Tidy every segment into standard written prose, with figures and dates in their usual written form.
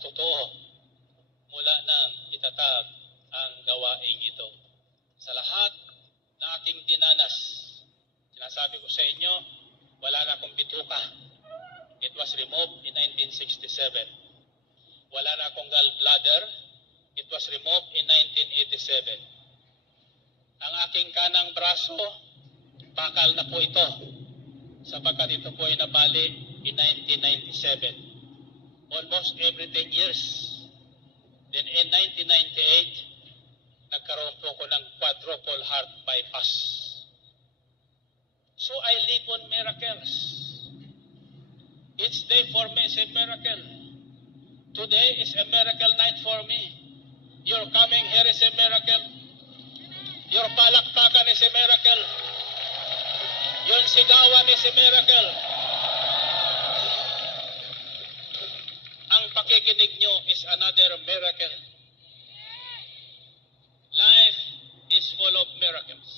sa totoo mula nang itatag ang gawain ito. Sa lahat na aking dinanas, sinasabi ko sa inyo, wala na akong bituka. It was removed in 1967. Wala na akong gallbladder. It was removed in 1987. Ang aking kanang braso, bakal na po ito, sapagkat ito po ay nabali in 1997. Almost every 10 years. Then in 1998, nagkaroon po ko ng quadruple heart bypass. So I live on miracles. Each day for me is a miracle. Today is a miracle night for me. Your coming here is a miracle. Your palakpakan is a miracle. Yung sigawan is a miracle. Ang pakikinig nyo is another miracle. Life is full of miracles.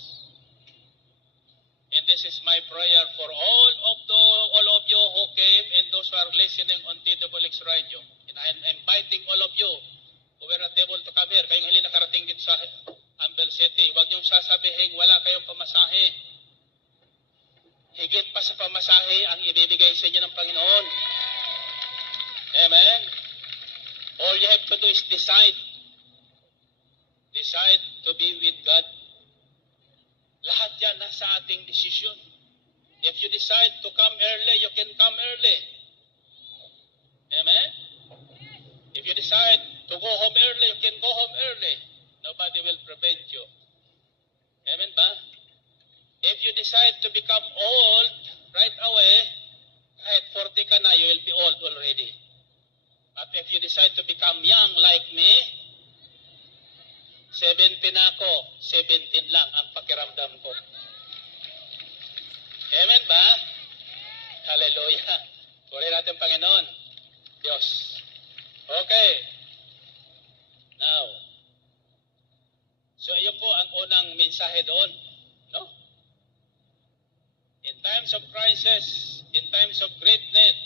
And this is my prayer for all of you who came and those who are listening on DWX Radio. And I'm inviting all of you who were not able to come here. Kayong hindi nakarating dito sa Ambel City. Huwag niyong sasabihin wala kayong pamasahe. Higit pa sa pamasahe ang ibibigay sa inyo ng Panginoon. Amen? All you have to do is decide. Decide to be with God. Lahat yan nasa ating desisyon. If you decide to come early, you can come early. Amen? If you decide to go home early, you can go home early. Nobody will prevent you. Amen ba? If you decide to become old right away, kahit 40 ka na, you will be old already. But if you decide to become young like me, 70 na ako, 17 lang ang pakiramdam ko. Amen ba? Hallelujah. Puri natin Panginoon. Diyos. Okay. Now, so iyon po ang unang mensahe doon. No? In times of crisis, in times of great need,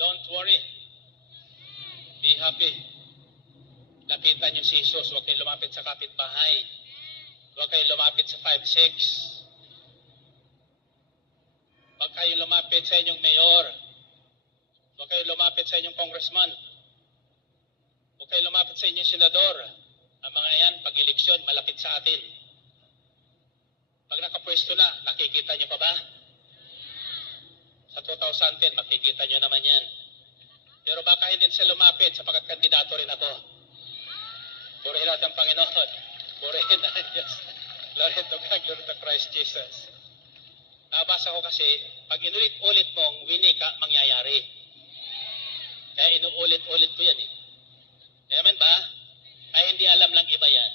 don't worry. Be happy. Lapitan niyo si Jesus. Huwag kayo lumapit sa kapitbahay. Huwag kayo lumapit sa 5-6. Huwag kayo lumapit sa inyong mayor. Huwag kayo lumapit sa inyong congressman. Huwag kayo lumapit sa inyong senador. Ang mga yan, pag eleksyon, malapit sa atin. Pag nakapwesto na, nakikita niyo pa ba? Sa 2010, makikita niyo naman yan. Pero baka hindi sila lumapit sapagkat kandidato rin ako. Purihin natin ang Panginoon. Purihin natin Diyos. Glory to God, glory to Christ Jesus. Nabasa ko kasi, pag inulit-ulit mong winika, mangyayari. Kaya inuulit-ulit ko yan eh. Amen ba? Ay hindi alam lang iba yan.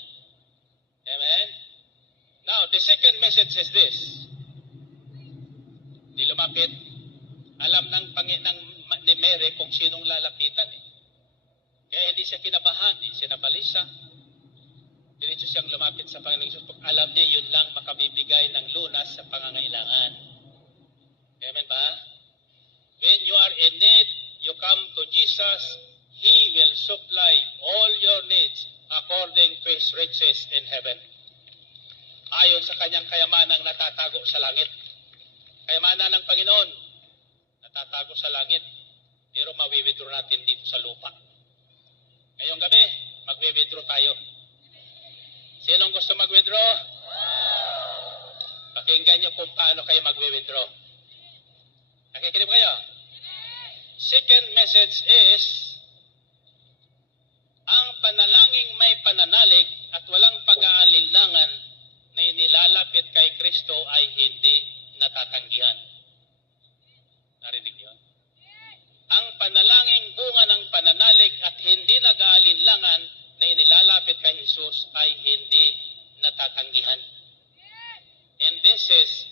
Amen? Now, the second message is this. Di lumapit. Alam ni Mary kung sinong lalapitan eh. Kaya hindi siya kinabahan eh. Sinabalis siya. Diretso siyang lumapit sa Panginoong Jesus. Alam niya yun lang makabibigay ng lunas sa pangangailangan. Amen ba? When you are in need, you come to Jesus. He will supply all your needs according to His riches in heaven. Ayon sa kanyang kayamanang natatago sa langit. Kayamanan ng Panginoon, natatago sa langit. Pero mawi-withdraw natin dito sa lupa. Ngayong gabi, mag-withdraw tayo. Sinong gusto mag-withdraw? Pakinggan niyo kung paano kayo mag-withdraw. Nakikinig kayo? Second message is, ang panalangin may pananalig at walang pag-aalinlangan na inilalapit kay Kristo ay hindi natatanggihan. Narinig niyo? Ang panalangin bunga ng pananalig at hindi nag-aalinlangan na inilalapit kay Jesus ay hindi natatanggihan. And this is